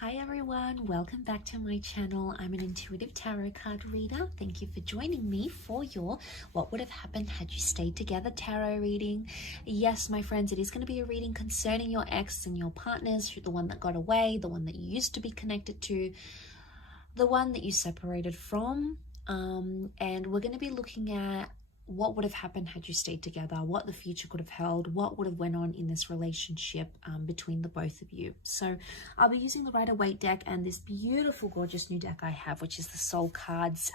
Hi everyone, welcome back to my channel. I'm an intuitive tarot card reader. Thank you for joining me for your What Would Have Happened Had You Stayed Together tarot reading. Yes, my friends, it is going to be a reading concerning your ex and your partners, the one that got away, the one that you used to be connected to, the one that you separated from. And we're going to be looking at what would have happened had you stayed together, what the future could have held, what would have went on in this relationship between the both of you. So I'll be using the Rider-Waite deck and this beautiful, gorgeous new deck I have, which is the Soul Cards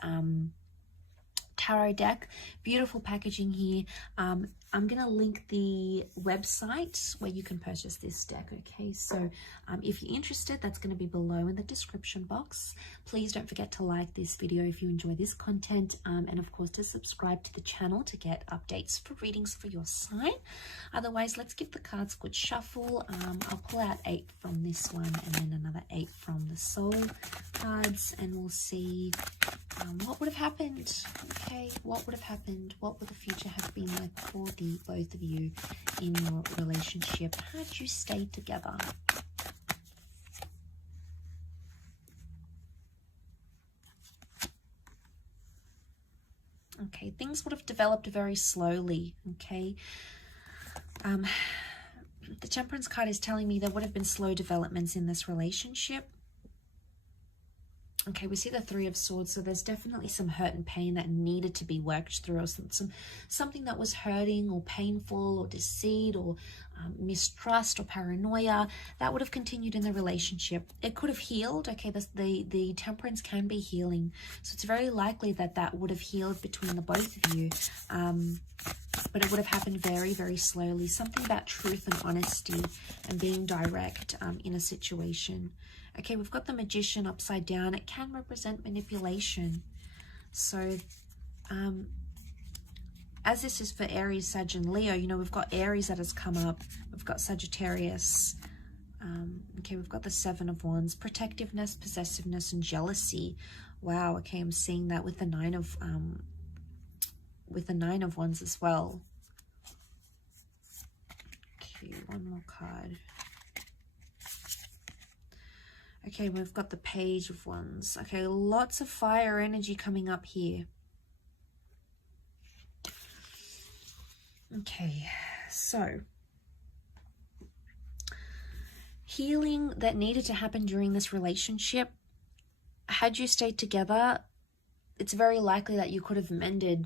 tarot deck. Beautiful packaging here. I'm going to link the website where you can purchase this deck, okay? So if you're interested, that's going to be below in the description box. Please don't forget to like this video if you enjoy this content, and of course to subscribe to the channel to get updates for readings for your sign. Otherwise, let's give the cards a good shuffle. I'll pull out 8 from this one and then another 8 from the Soul Cards, and we'll see what would have happened. Okay, what would have happened? What would the future have been like for the both of you in your relationship had you stayed together? Okay, things would have developed very slowly. Okay, the Temperance card is telling me there would have been slow developments in this relationship. Okay, we see the Three of Swords, so there's definitely some hurt and pain that needed to be worked through, or something that was hurting or painful or deceit or mistrust or paranoia that would have continued in the relationship. It could have healed. Okay, the Temperance can be healing, so it's very likely that that would have healed between the both of you, but it would have happened very, very slowly. Something about truth and honesty and being direct in a situation. Okay, we've got the Magician upside down. It can represent manipulation. So, as this is for Aries, Sag, and Leo, you know, we've got Aries that has come up. We've got Sagittarius. Okay, we've got the Seven of Wands. Protectiveness, possessiveness, and jealousy. Wow, okay, I'm seeing that with the Nine of Wands as well. Okay, one more card. Okay, we've got the Page of Wands. Okay, lots of fire energy coming up here. Okay, so healing that needed to happen during this relationship. Had you stayed together, it's very likely that you could have mended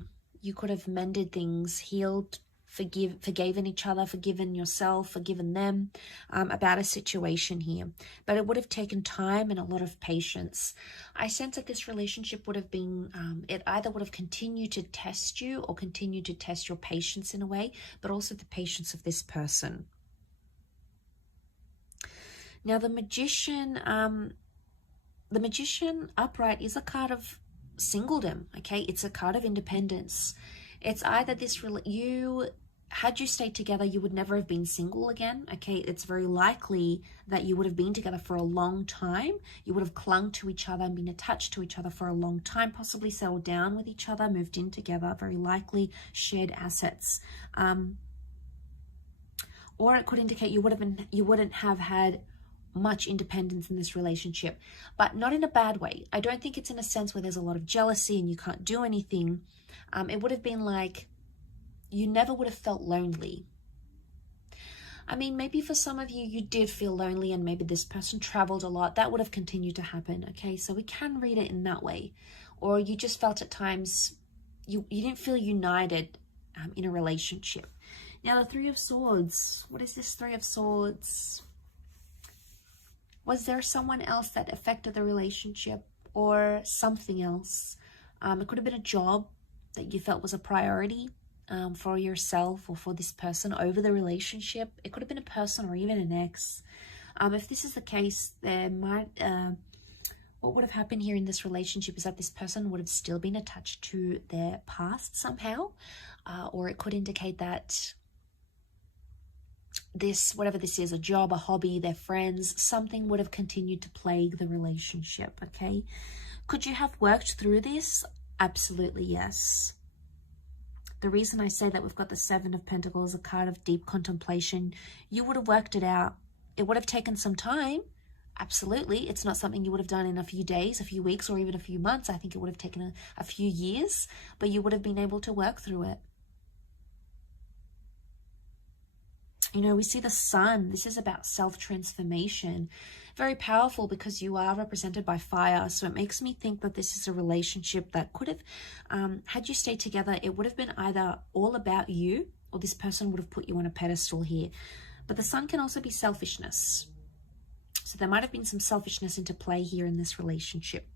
things, healed, forgiven each other, forgiven yourself, forgiven them about a situation here. But it would have taken time and a lot of patience. I sense that this relationship would have been, it either would have continued to test you or continued to test your patience in a way, but also the patience of this person. Now the Magician upright is a card of singledom, okay? It's a card of independence. It's either this, had you stayed together, you would never have been single again, okay? It's very likely that you would have been together for a long time. You would have clung to each other and been attached to each other for a long time, possibly settled down with each other, moved in together, very likely shared assets. Or it could indicate you wouldn't have had much independence in this relationship, but not in a bad way. I don't think it's in a sense where there's a lot of jealousy and you can't do anything. It would have been like you never would have felt lonely. I mean, maybe for some of you, you did feel lonely and maybe this person traveled a lot. That would have continued to happen, okay? So we can read it in that way. Or you just felt at times you didn't feel united in a relationship. Now, the Three of Swords. What is this Three of Swords? Was there someone else that affected the relationship or something else? It could have been a job that you felt was a priority for yourself or for this person over the relationship. It could have been a person or even an ex. If this is the case, there might what would have happened here in this relationship is that this person would have still been attached to their past somehow, or it could indicate that this, whatever this is, a job, a hobby, their friends, something would have continued to plague the relationship, okay? Could you have worked through this? Absolutely, yes. The reason I say that we've got the Seven of Pentacles, a card of deep contemplation, you would have worked it out. It would have taken some time. Absolutely. It's not something you would have done in a few days, a few weeks, or even a few months. I think it would have taken a few years, but you would have been able to work through it. You know, we see the sun. This is about self-transformation. Very powerful because you are represented by fire. So it makes me think that this is a relationship that could have, had you stayed together, it would have been either all about you or this person would have put you on a pedestal here. But the sun can also be selfishness. So there might have been some selfishness into play here in this relationship.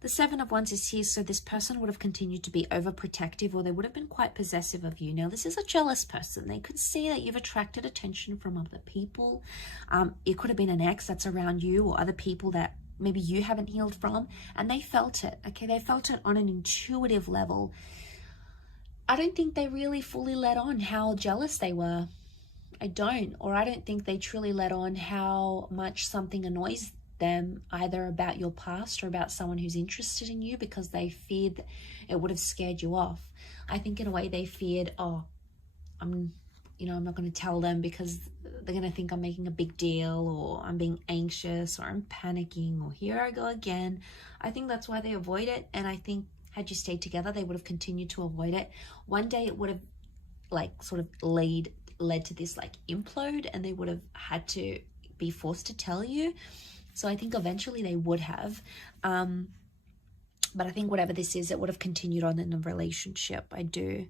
The Seven of Wands is here, so this person would have continued to be overprotective, or they would have been quite possessive of you. Now, this is a jealous person. They could see that you've attracted attention from other people. It could have been an ex that's around you or other people that maybe you haven't healed from, and they felt it, okay? They felt it on an intuitive level. I don't think they really fully let on how jealous they were. I don't think they truly let on how much something annoys them, either about your past or about someone who's interested in you, because they feared that it would have scared you off. I think in a way they feared, oh, I'm not going to tell them because they're going to think I'm making a big deal, or I'm being anxious, or I'm panicking, or here I go again. I think that's why they avoid it. And I think had you stayed together, they would have continued to avoid it. One day it would have sort of led to this implode, and they would have had to be forced to tell you. So I think eventually they would have, but I think whatever this is, it would have continued on in a relationship. I do.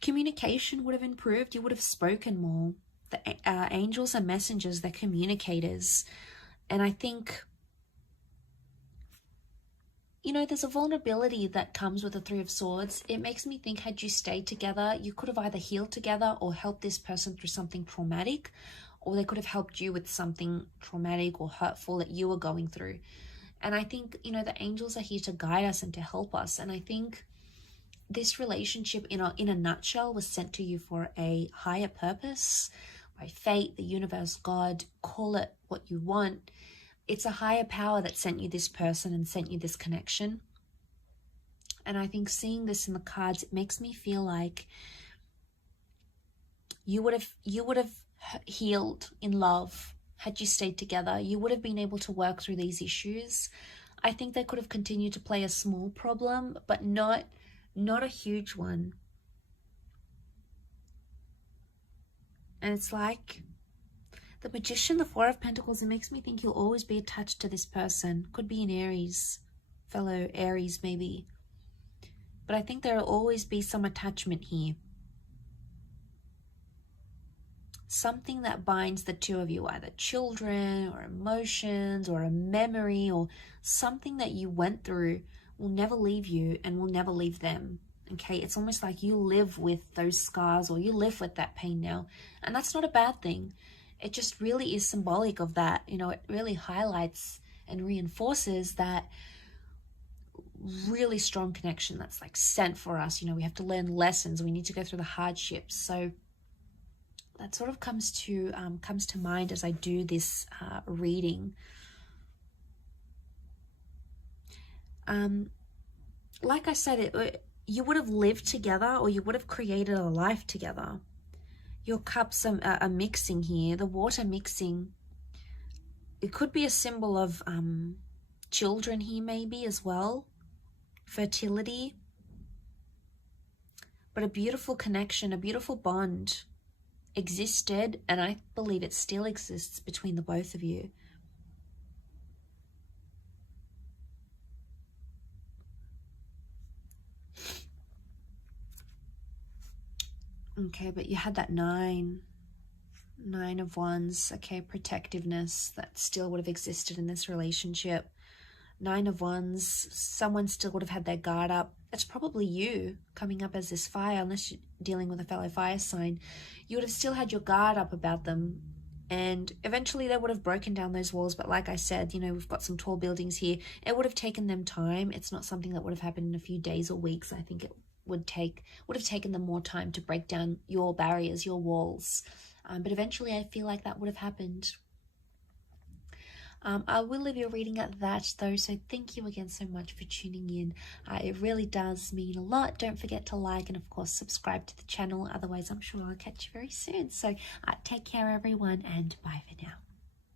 Communication would have improved. You would have spoken more. The angels are messengers, they're communicators. And I think, you know, there's a vulnerability that comes with the Three of Swords. It makes me think, had you stayed together, you could have either healed together or helped this person through something traumatic, or they could have helped you with something traumatic or hurtful that you were going through. And I think, you know, the angels are here to guide us and to help us. And I think this relationship, in a nutshell, was sent to you for a higher purpose, by fate, the universe, God, call it what you want. It's a higher power that sent you this person and sent you this connection. And I think seeing this in the cards, it makes me feel like you would have healed in love had you stayed together. You would have been able to work through these issues. I think they could have continued to play a small problem, but not a huge one. And it's like the Magician, the Four of Pentacles, it makes me think you'll always be attached to this person. Could be an Aries, fellow Aries maybe. But I think there'll always be some attachment here. Something that binds the two of you, either children or emotions or a memory or something that you went through will never leave you and will never leave them. Okay, it's almost like you live with those scars, or you live with that pain now. And that's not a bad thing. It just really is symbolic of that. You know, it really highlights and reinforces that really strong connection that's sent for us. You know, we have to learn lessons. We need to go through the hardships. So that sort of comes to mind as I do this reading. Like I said, you would have lived together, or you would have created a life together. Your cups are mixing here, the water mixing. It could be a symbol of children here maybe as well, fertility. But a beautiful connection, a beautiful bond existed, and I believe it still exists between the both of you. Okay, but you had that Nine of Wands. Okay, protectiveness that still would have existed in this relationship. Nine of Wands, someone still would have had their guard up. It's probably you coming up as this fire, unless you're dealing with a fellow fire sign. You would have still had your guard up about them, and eventually they would have broken down those walls. But like I said, you know, we've got some tall buildings here. It would have taken them time. It's not something that would have happened in a few days or weeks. I think it would have taken them more time to break down your barriers, your walls. But eventually I feel like that would have happened. I will leave your reading at that though, so thank you again so much for tuning in. It really does mean a lot. Don't forget to like and of course subscribe to the channel, otherwise I'm sure I'll catch you very soon. So take care everyone, and bye for now.